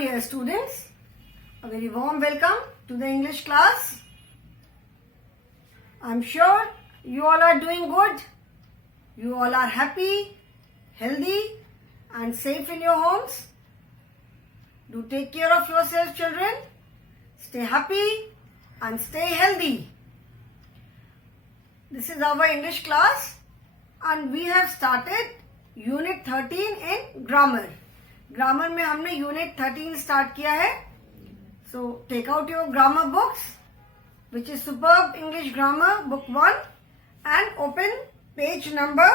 dear students, a very warm welcome to the English class. I'm sure you all are doing good. You all are happy, healthy and safe in your homes. Do take care of yourself, children. Stay happy and stay healthy. This is our English class and we have started Unit 13 in Grammar. Grammar में हमने unit 13 start किया है. So take out your grammar books which is superb English grammar book 1 and open page number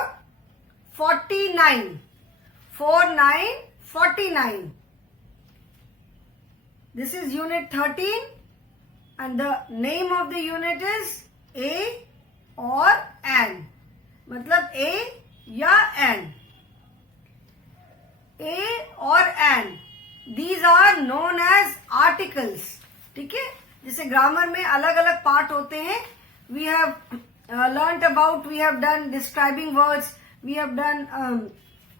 49. 49. This is unit 13 and the name of the unit is A or an. मतलब A या an. A or an, these are known as articles. ठीक है, जैसे grammar में अलग अलग part होते हैं. We have learnt about, we have done describing words, we have done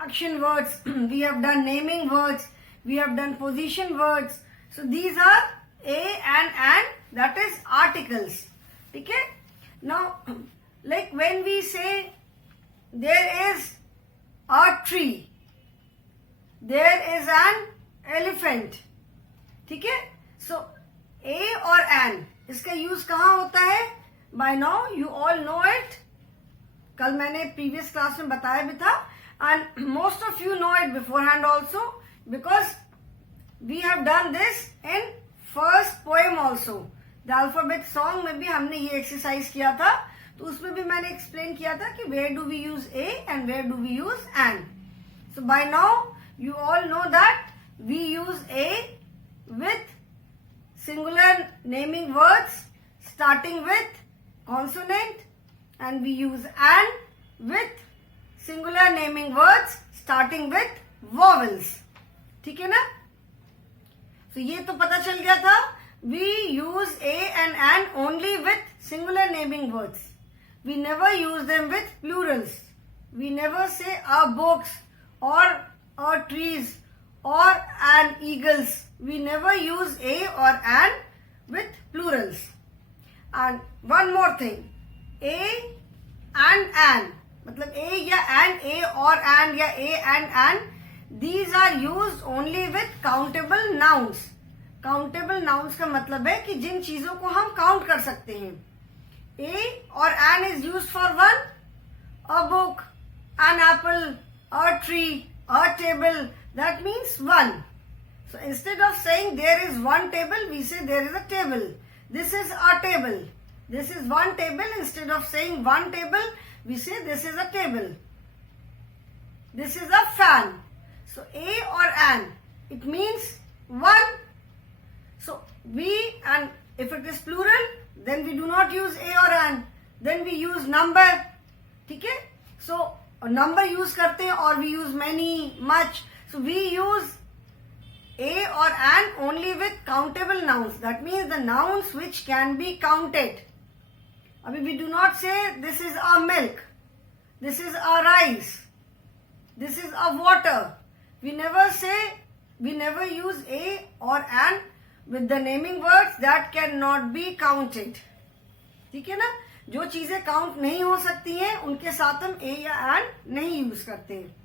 action words, we have done naming words, we have done position words. So these are A and an, that is articles. ठीक है. Now, like when we say there is a tree, there is an elephant. ठीक है. So A और an इसका use कहाँ होता है? By now you all know it. कल मैंने previous class में बताया भी था and most of you know it beforehand also because we have done this in first poem also. The alphabet song में भी हमने ये exercise किया था. तो उसमें भी मैंने explain किया था कि where do we use A and where do we use an. So by now you all know that we use A with singular naming words starting with consonant and we use an with singular naming words starting with vowels. ठीक है ना? तो ये तो पता चल गया था. We use A and an only with singular naming words. We never use them with plurals. We never say a books or trees or an eagles. We never use A or an with plurals. And one more thing, A and an, मतलब A या an, A or an या A and an, these are used only with countable nouns. Countable nouns का मतलब है कि जिन चीजों को हम काउंट कर सकते हैं. A or an is used for one, a book, an apple, a tree, a table. That means one. So instead of saying there is one table, we say there is a table. This is a table. This is one table. Instead of saying one table, we say this is a table. This is a fan. So A or an, it means one. So we, and if it is plural, then we do not use A or an. Then we use number. ठीक है? So number use करते हैं और we use many, much. So we use A or an only with countable nouns. That means the nouns which can be counted. अभी we do not say this is a milk, this is a rice, this is a water. We never use A or an with the naming words that cannot be counted. ठीक है ना? जो चीजें count नहीं हो सकती हैं उनके साथ हम ए या एन नहीं यूज करते हैं.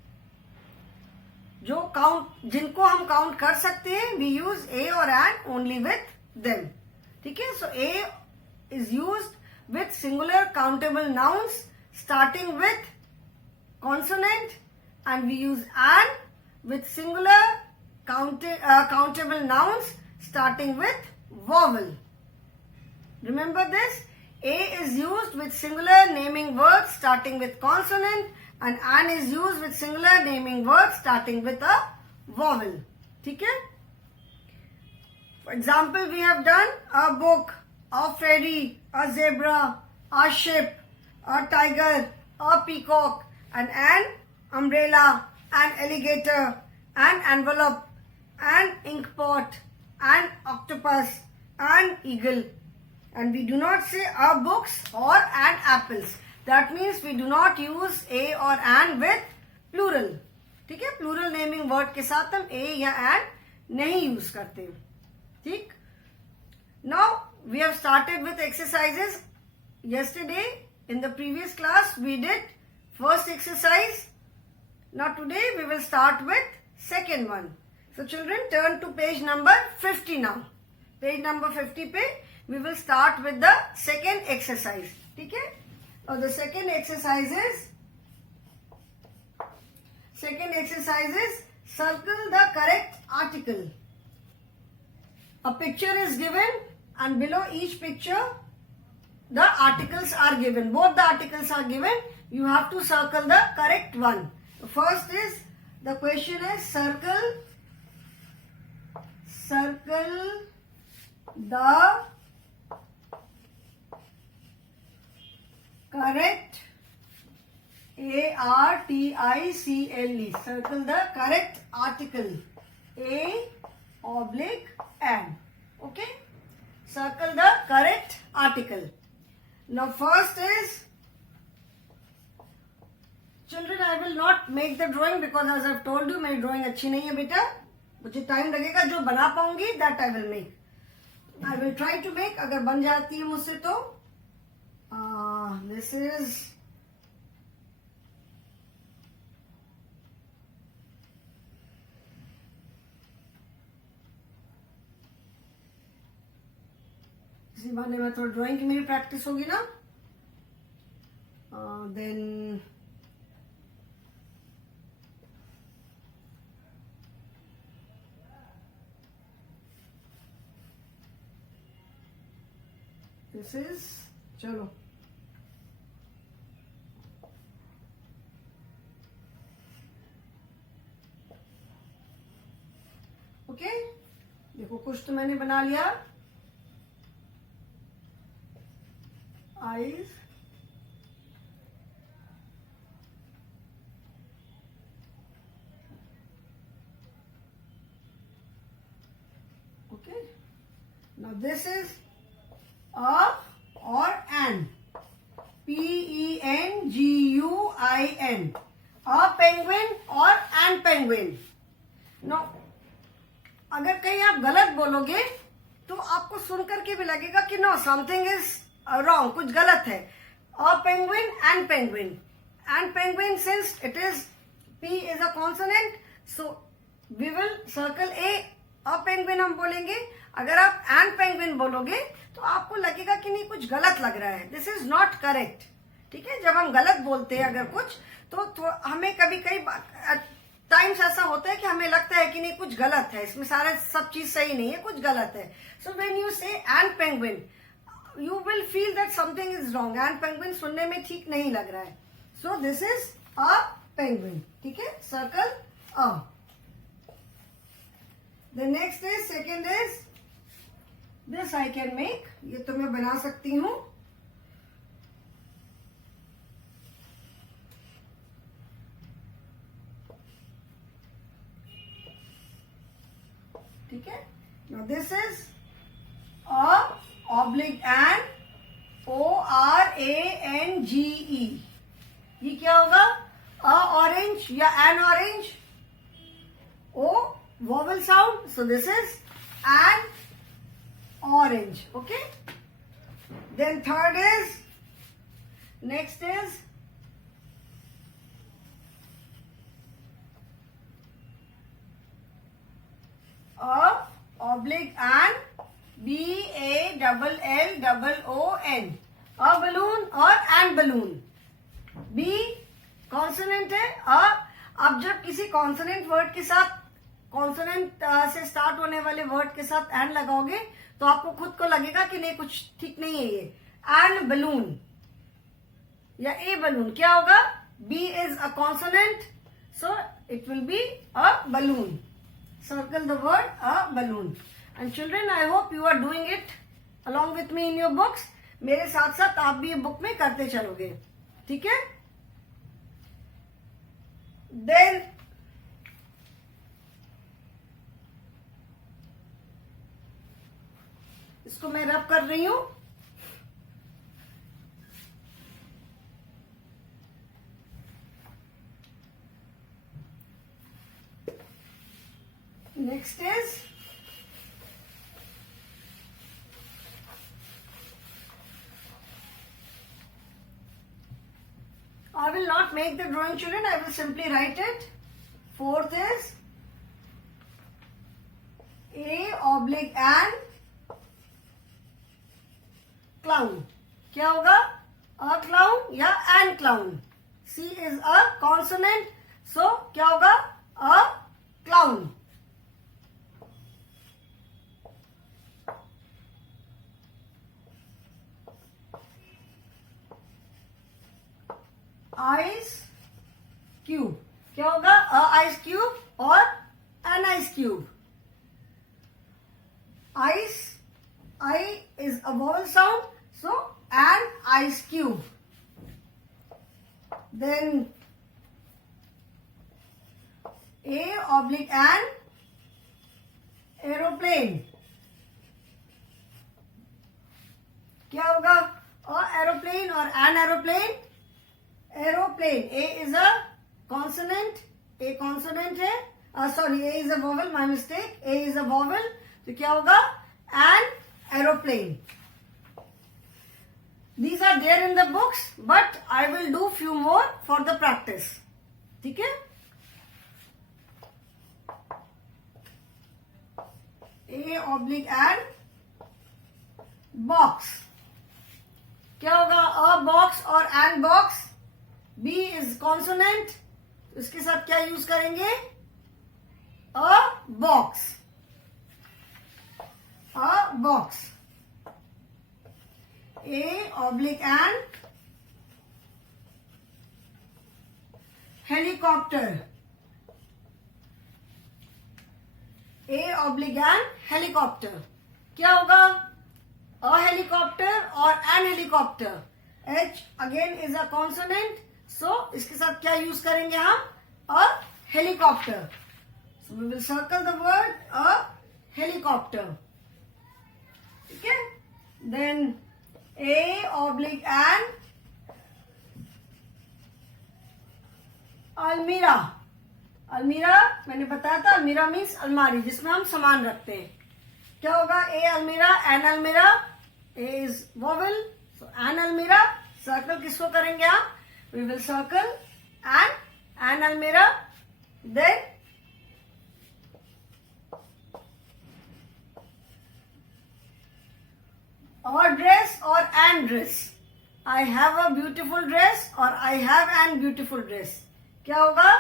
जो काउंट, जिनको हम काउंट कर सकते हैं, वी यूज ए और एन ओनली विथ देम. ठीक है. So a is used with singular countable nouns starting with consonant and we use an with singular countable nouns starting with vowel. Remember this. A is used with singular naming words starting with consonant and an is used with singular naming words starting with a vowel. ठीक है? For example, we have done a book, a ferry, a zebra, a ship, a tiger, a peacock, and an umbrella, an alligator, an envelope, an ink pot, an octopus, an eagle. And we do not say a books or an apples. That means we do not use a or an with plural. ठीक है. Plural naming word के साथ हम ए या N नहीं use करते. ठीक. Now we have started with exercises. Yesterday in the previous class we did first exercise. Now today we will start with second one. So children, turn to page number 50 now. Page number 50 pe we will start with the second exercise. ठीक है. Now the second exercise is circle the correct article. A picture is given and below each picture the articles are given. Both the articles are given. You have to circle the correct one. First is, the question is circle the correct article. Circle the correct article. A/and. Okay? Circle the correct article. Now first is, children, I will not make the drawing because as I've told you मेरी drawing अच्छी नहीं है बेटा. मुझे time लगेगा. जो बना पाऊंगी that I will make. I will try to make. अगर बन जाती है मुझसे तो this is इसी बहाने में थोड़ा ड्राइंग की मेरी प्रैक्टिस होगी ना. देन दिस इज, चलो ओके. देखो कुछ तो मैंने बना लिया. eyes, okay. Now this is a or an. Penguin. A penguin or an penguin. Now अगर कहीं आप गलत बोलोगे तो आपको सुन करके भी लगेगा कि नो समथिंग इज wrong, कुछ गलत है. A penguin and penguin. And penguin, since it is P is a consonant, so we will circle A. A penguin हम बोलेंगे. अगर आप and penguin बोलोगे तो आपको लगेगा कि नहीं कुछ गलत लग रहा है. This is not correct. ठीक है. जब हम गलत बोलते हैं अगर कुछ तो हमें कभी कई टाइम्स ऐसा होता है कि हमें लगता है कि नहीं कुछ गलत है, इसमें सारा सब चीज सही नहीं है, कुछ गलत है. सो व्हेन यू से and penguin, you will feel that something is wrong. And penguin सुनने में ठीक नहीं लग रहा है. So this is a penguin. ठीक है. Circle a. The next is, second is, this I can make. ये तो मैं बना सकती हूँ. ठीक है. Now this is a oblique and ORANGE. ये क्या होगा? A orange या an orange? O vowel sound. So this is an orange. Okay. Then third is, next is a oblique and BALLOON. A balloon और an balloon. B consonant है. अब जब किसी consonant word के साथ, कॉन्सोनेंट से start होने वाले वर्ड के साथ एन लगाओगे तो आपको खुद को लगेगा कि नहीं कुछ ठीक नहीं है ये. एन बलून या ए बलून क्या होगा? B is a consonant, so it will be a balloon. Circle the word a balloon. And children, I hope you are doing it along with me in your books. मेरे साथ साथ आप भी ये book में करते चलोगे. ठीक है. देन इसको मैं रब कर रही हूं. Next is I will not make the drawing, children. I will simply write it. Fourth is A oblique an clown. क्या होगा? A clown या an clown. C is a consonant. So क्या होगा? A clown. Ice cube. क्या होगा? A ice cube और an ice cube. Ice, I is a vowel sound, so an ice cube. Then A oblique an aeroplane. क्या होगा? A aeroplane और an aeroplane. Aeroplane. A is a consonant. A consonant है. Sorry, A is a vowel. My mistake. A is a vowel. तो क्या होगा? An aeroplane. These are there in the books, but I will do few more for the practice. ठीक है? A oblique an box. क्या होगा? A box और an box. B is consonant. इसके साथ क्या यूज करेंगे? A box. A box. A oblique an helicopter. A oblique an helicopter. क्या होगा? A helicopter और an helicopter. H again is a consonant. So इसके साथ क्या यूज करेंगे हम? A helicopter. So we will circle the word a helicopter. ठीक है? Then A oblique an अलमीरा. अलमीरा मैंने बताया था, अलमीरा मीन्स अलमारी जिसमें हम सामान रखते हैं. क्या होगा? A अलमीरा, an अलमीरा. A is vowel, so an अलमीरा. सर्कल किसको करेंगे आप? We will circle an अलमीरा. Then or dress or an dress. I have a beautiful dress or I have an beautiful dress. क्या होगा?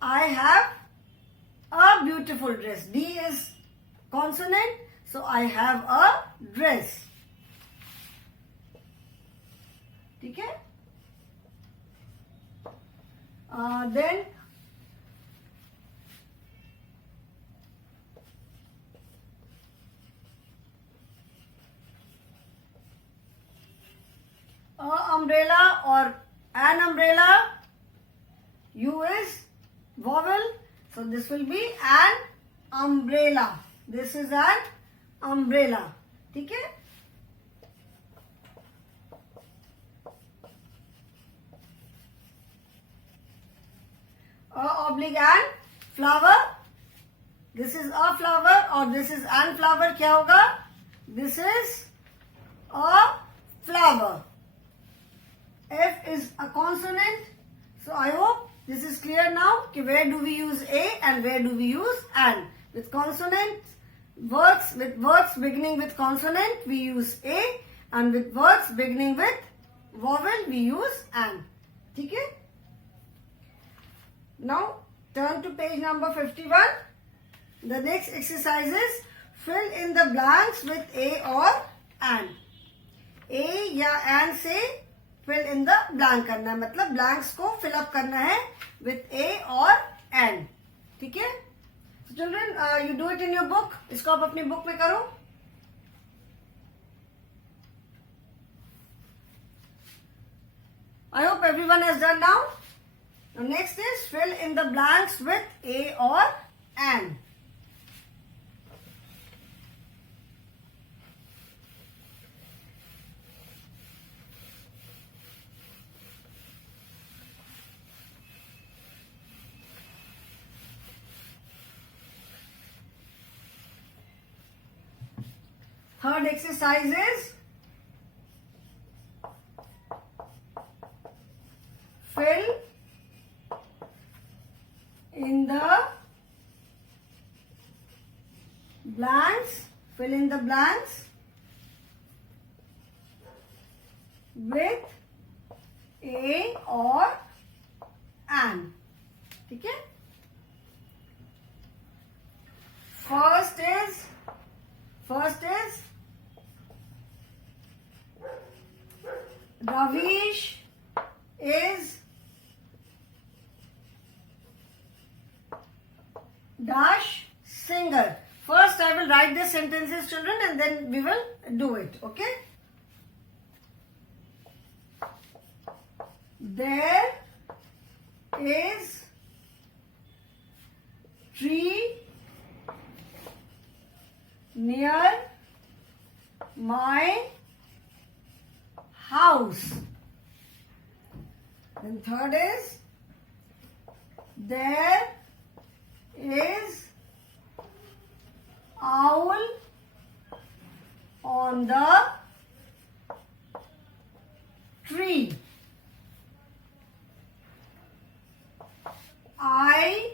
I have a beautiful dress. D is consonant, so I have a dress. ठीक है? Then umbrella or an umbrella. U is vowel, so this will be an umbrella. This is an umbrella. ठीक है? A oblique an flower. This is a flower or this is an flower. क्या होगा? This is a flower. F is a consonant. So I hope this is clear now. कि where do we use A and where do we use an? With consonants, words with words beginning with consonant we use A, and with words beginning with vowel we use an. ठीक है? Now turn to page number 51. The next exercise is fill in the blanks with A or an. A या an से fill in the blank करना है, मतलब blanks को fill up करना है with A or an. ठीक है? So children, you do it in your book. इसको आप अपनी book में करो. I hope everyone has done now. Now next is fill in the blanks with A or an. Third exercise is fill in the blanks. Fill in the blanks with a or an. ठीक है? First is Ravish is dash singer. First I will write the sentences, children, and then we will do it. Okay? There is tree near my house. Then third is there is owl on the tree. I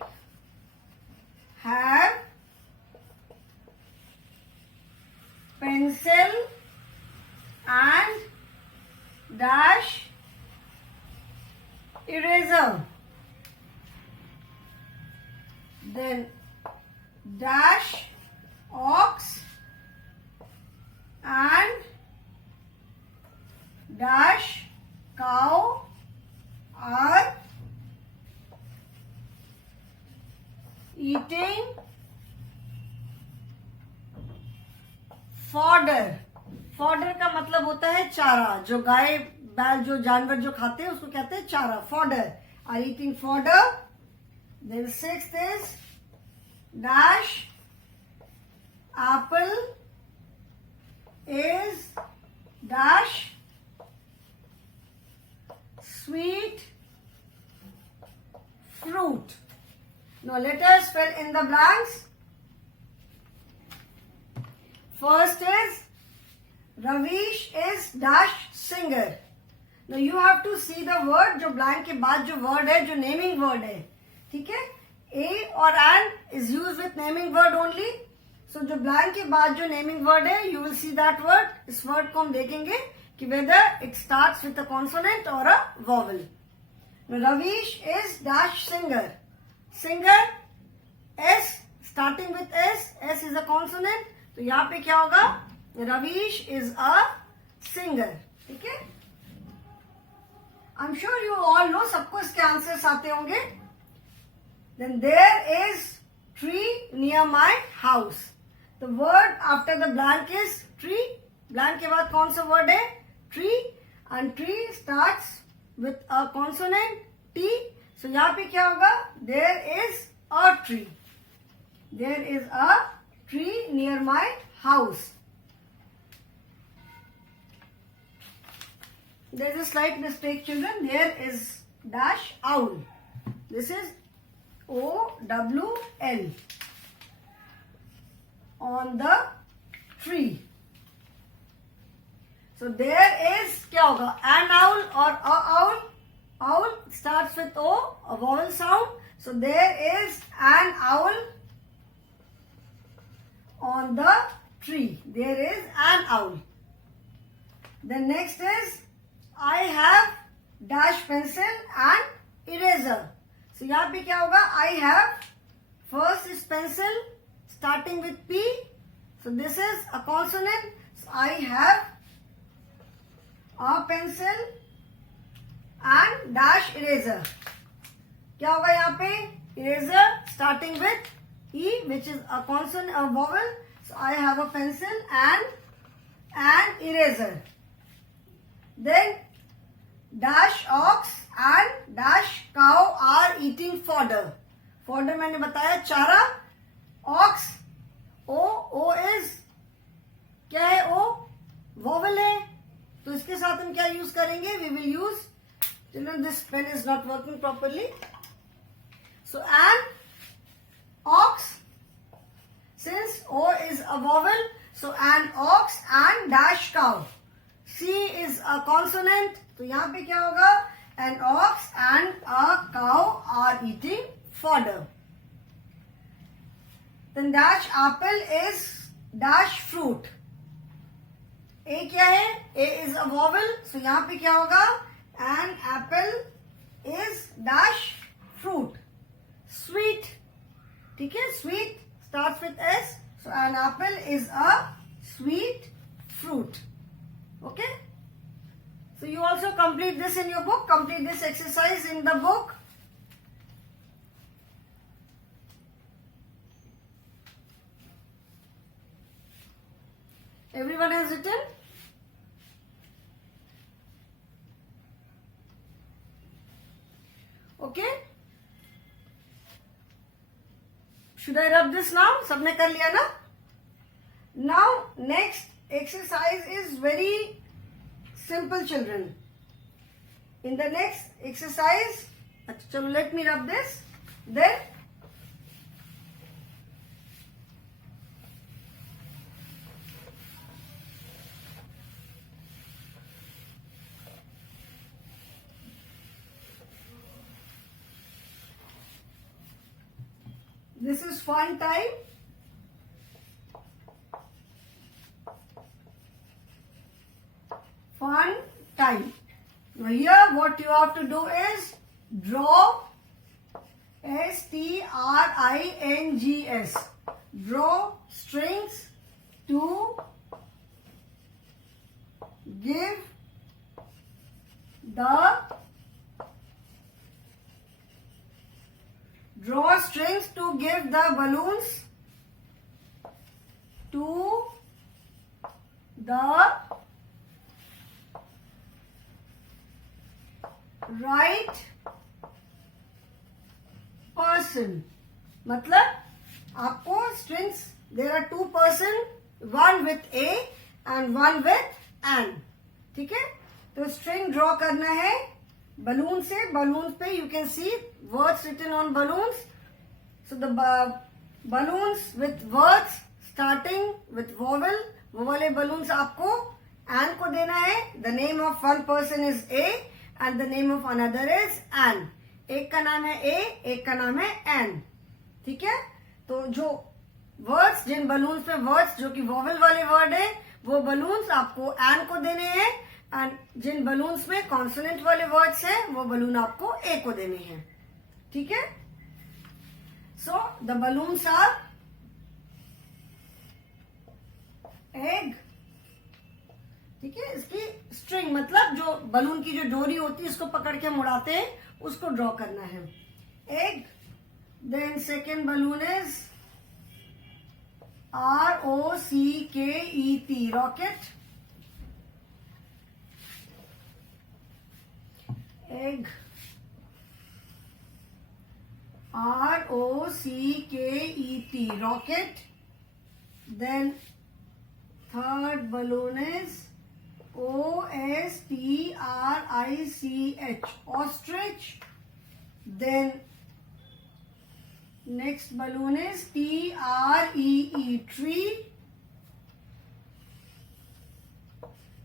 have pencil and dash eraser. Then dash ox and dash cow are eating fodder. Fodder का मतलब होता है चारा. जो गाय बैल जो जानवर जो खाते हैं उसको कहते हैं चारा. Fodder. Are eating fodder. Then sixth is dash apple is dash sweet fruit. Now let us fill in the blanks. First is Ravish is dash singer. Now you have to see the word. जो blank के बाद जो word है, जो naming word है, ठीक है? A or an is used with naming word only. So जो blank के बाद जो naming word है, you will see that word. इस word को हम देखेंगे कि whether it starts with a consonant or a vowel. Now Ravish is dash singer. Singer S starting with S. S is a consonant. तो यहाँ पे क्या होगा? Ravish is a singer. ठीक है? I'm sure you all know. सबको इसके answers आते होंगे. Then there is tree near my house. The word after the blank is tree. Blank के बाद कौन सा word है? Tree. And tree starts with a consonant T. So यहाँ पे क्या होगा? There is a tree. There is a tree near my house. There is a slight mistake, children. There is dash owl. This is O-W-L. On the tree. So there is क्या होगा? An owl or a owl. Owl starts with O, a vowel sound. So there is an owl on the tree. There is an owl. The next is I have dash pencil and eraser. So यहाँ पे क्या होगा? I have. First is pencil starting with P. So this is a consonant. So I have a pencil and dash eraser. क्या होगा यहाँ पे? Eraser starting with E, which is a consonant, a vowel. So I have a pencil and an eraser. Then dash ox and dash cow are eating fodder. Fodder मैंने बताया चारा. Ox, O is क्या है? O vowel है. तो इसके साथ हम क्या यूज करेंगे? We will use. Children, this pen is not working properly. So an ox. Since O is a vowel, So an ox and dash cow. C is a consonant. तो यहाँ पे क्या होगा? An ox and a cow are eating fodder. Then dash apple is dash fruit. A क्या है? A is a vowel. So यहाँ पे क्या होगा? An apple is dash fruit. Sweet. ठीक है? Sweet starts with S. So an apple is a sweet fruit. Okay? So you also complete this in your book. Complete this exercise in the book. Everyone has written? Okay? Should I rub this now? सबने कर लिया ना? Now next exercise is very simple, children. In the next exercise, chalo let me rub this. Then this is fun time. Fun time. Now here what you have to do is draw strings. Draw strings to give the balloons to the right person. मतलब आपको strings, there are two person, one with A and one with an. ठीक है? तो string draw करना है balloon से. Balloons पे you can see words written on balloons. So the balloons with words starting with vowel. वो वाले balloons आपको an को देना है. The name of one person is A and the name of another is an. एक का नाम है A, एक का नाम है an. ठीक है? तो जो वर्ड्स, जिन बलून्स पे वर्ड्स जो कि वॉवल वाले वर्ड है, वो बलून्स आपको एन को देने हैं. एंड जिन बलून्स में कॉन्सोनेंट वाले वर्ड्स हैं, वो बलून आपको ए को देने हैं. ठीक है? So the balloons are egg. ठीक है? इसकी स्ट्रिंग मतलब जो बलून की जो डोरी होती है, इसको पकड़ के मुड़ाते हैं, उसको ड्रॉ करना है. Egg. Then second balloon is ROCKET, rocket. Egg. ROCKET, rocket. Then third balloon is OSTRICH, ostrich. Then next balloon is TREE, tree.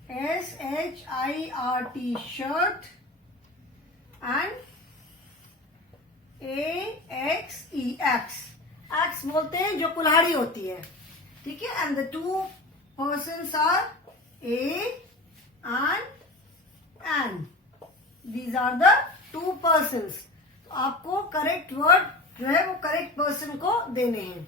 SHIRT, shirt. And AXE, axe. Axe बोलते हैं जो कुल्हाड़ी होती है. ठीक है? And the two persons are A and an. These are the two persons. तो आपको करेक्ट वर्ड जो है वो करेक्ट पर्सन को देने हैं.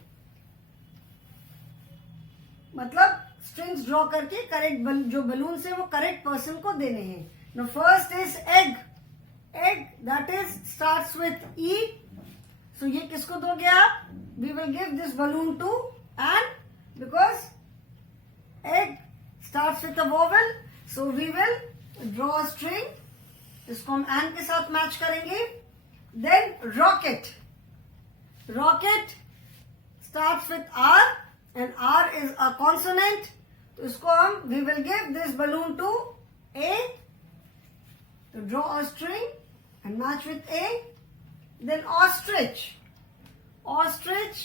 मतलब स्ट्रिंग्स ड्रॉ करके करेक्ट जो बलून है वो करेक्ट पर्सन को देने हैं. No first is egg. Egg that is starts with E. So ये किसको दोगे आप? We will give this balloon to an because egg starts with a vowel. So we will draw a string. इसको हम an के साथ match करेंगे. Then rocket. Rocket starts with R and R is a consonant. तो इसको हम we will give this balloon to A to draw a string and match with A. Then ostrich. Ostrich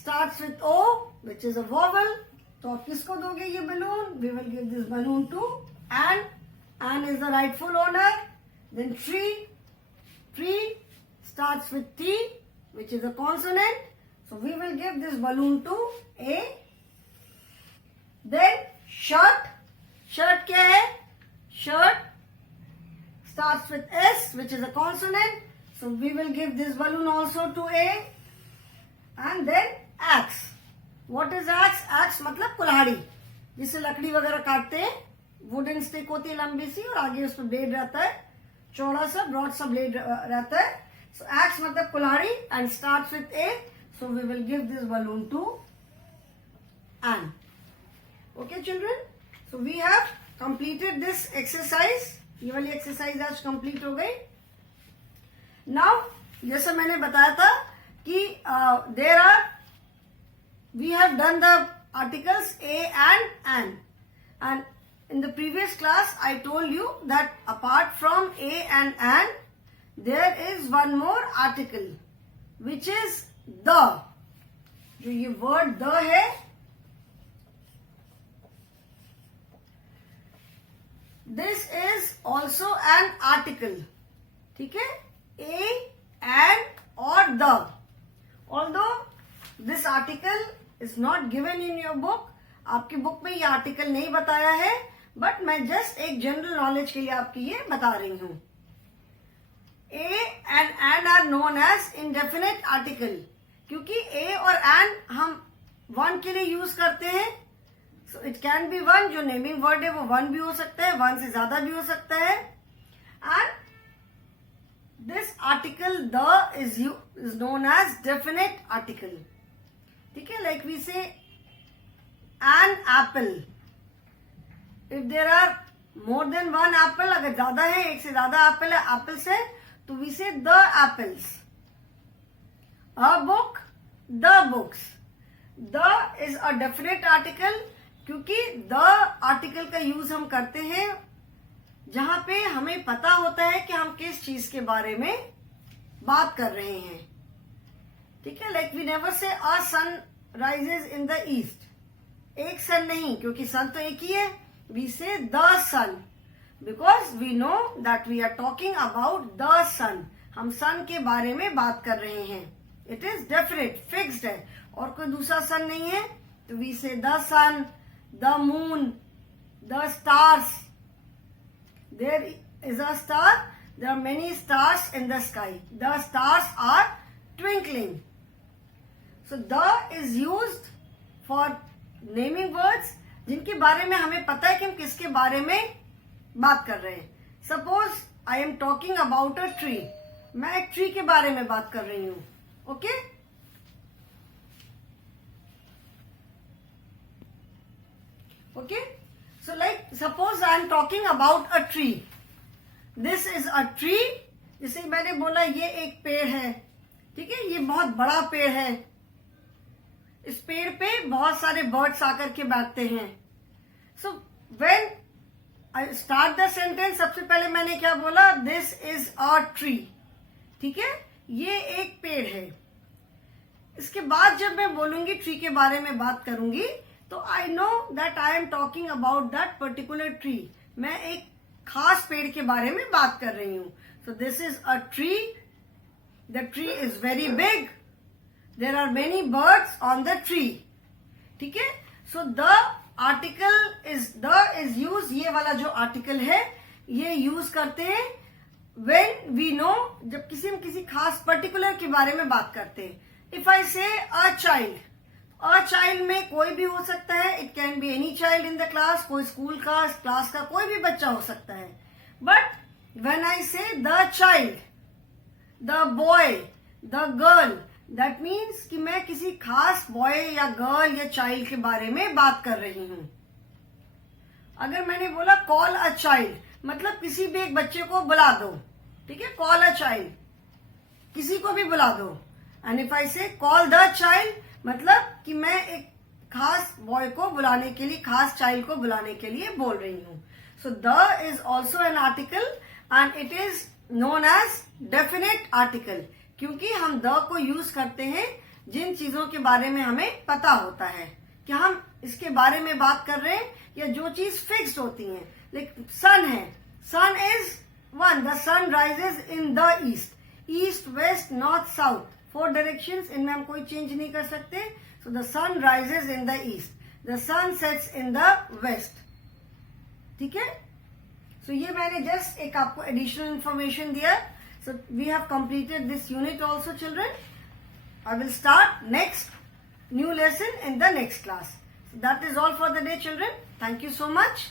starts with O, which is a vowel. तो आप किसको दोगे ये balloon? We will give this balloon to an. An is the rightful owner. Then tree starts with T, which is a consonant. So we will give this balloon to A. Then shirt. Shirt क्या है? Shirt starts with S, which is a consonant. So we will give this balloon also to A. And then axe. What is axe? Axe मतलब कुल्हाड़ी, जिससे लकड़ी वगैरह काटते हैं. Wooden stick होती है लंबी सी और आगे उस पर ब्लेड रहता है, चौड़ा सा ब्रॉड सा ब्लेड रहता है. So axe मतलब कुल्हाड़ी and starts with A. So we will give this balloon to Anne. Okay children. So we have completed this exercise. ये वाली exercise आज complete हो गई. Now जैसा मैंने बताया था कि we have done the articles A and An. And in the previous class I told you that apart from A and An, there is one more article which is the. जो ये word the है, this is also an article. ठीक है? A and or the. Although this article is not given in your book, आपकी book में ये article नहीं बताया है, बट मैं जस्ट एक जनरल नॉलेज के लिए आपकी ये बता रही हूं. A and an are known as indefinite article, क्योंकि A और an हम one के लिए यूज करते हैं. So it can be one, जो नेमिंग वर्ड है वो one भी हो सकता है, one से ज्यादा भी हो सकता है. And this article the is known as definite article. ठीक है? Like we say an apple. If there are more than one apple, अगर ज्यादा है, एक से ज्यादा एप्पल है apples है, तो we say the apples. A book, the books. The is a definite article, क्योंकि the article का यूज हम करते हैं जहां पे हमें पता होता है कि हम किस चीज के बारे में बात कर रहे हैं. ठीक है? Like we never say a sun rises in the east. एक सन नहीं, क्योंकि सन तो एक ही है. We say the sun because we know that we are talking about the sun. हम सन के बारे में बात कर रहे हैं. It is definite, fixed है, और कोई दूसरा सन नहीं है. तो we say the sun, the moon, the stars. There is a star. There are many stars in the sky. The stars are twinkling. So the is used for naming words जिनके बारे में हमें पता है कि हम किसके बारे में बात कर रहे हैं. Suppose I am talking about a tree. मैं एक ट्री के बारे में बात कर रही हूं. Okay? Okay? So like suppose I am talking about a tree. This is a tree. जैसे मैंने बोला ये एक पेड़ है. ठीक है? ये बहुत बड़ा पेड़ है. इस पेड़ पे बहुत सारे बर्ड्स आकर के बैठते हैं. So when I start the sentence, सबसे पहले मैंने क्या बोला? This is a tree. ठीक है? ये एक पेड़ है. इसके बाद जब मैं बोलूंगी ट्री के बारे में बात करूंगी, तो I know that I am talking about that particular tree. मैं एक खास पेड़ के बारे में बात कर रही हूं. So this is a tree. The tree is very big. There are many birds on the tree. ठीक है? So the article is use. ये वाला जो आर्टिकल है ये यूज करते हैं व्हेन वी नो, जब हम किसी खास पर्टिकुलर के बारे में बात करते हैं. इफ आई से अ चाइल्ड, अ चाइल्ड में कोई भी हो सकता है. It can be any child in the class. कोई स्कूल का, क्लास का कोई भी बच्चा हो सकता है. बट व्हेन आई से the child, the boy, the girl, that means कि मैं किसी खास बॉय या गर्ल या चाइल्ड के बारे में बात कर रही हूं. अगर मैंने बोला कॉल अ चाइल्ड, मतलब किसी भी एक बच्चे को बुला दो. ठीक है? कॉल अ चाइल्ड, किसी को भी बुला दो. एंड इफ आई से कॉल द चाइल्ड, मतलब कि मैं एक खास बॉय को बुलाने के लिए, खास चाइल्ड को बुलाने के लिए बोल रही हूं. So the is also an article and it is known as definite article, क्योंकि हम द को यूज करते हैं जिन चीजों के बारे में हमें पता होता है. कि हम इसके बारे में बात कर रहे हैं या जो चीज फिक्स्ड होती है. लाइक सन है, sun is one, the sun rises in the east, east west north south, 4 directions, इनमें हम कोई चेंज नहीं कर सकते. So the sun rises in the east, the sun sets in the west. ठीक है. सो ये मैंने जस्ट एक आपको एडिशनल इंफॉर्मेशन दिया. So we have completed this unit also children. I will start next new lesson in the next class. So that is all for the day, children. Thank you so much.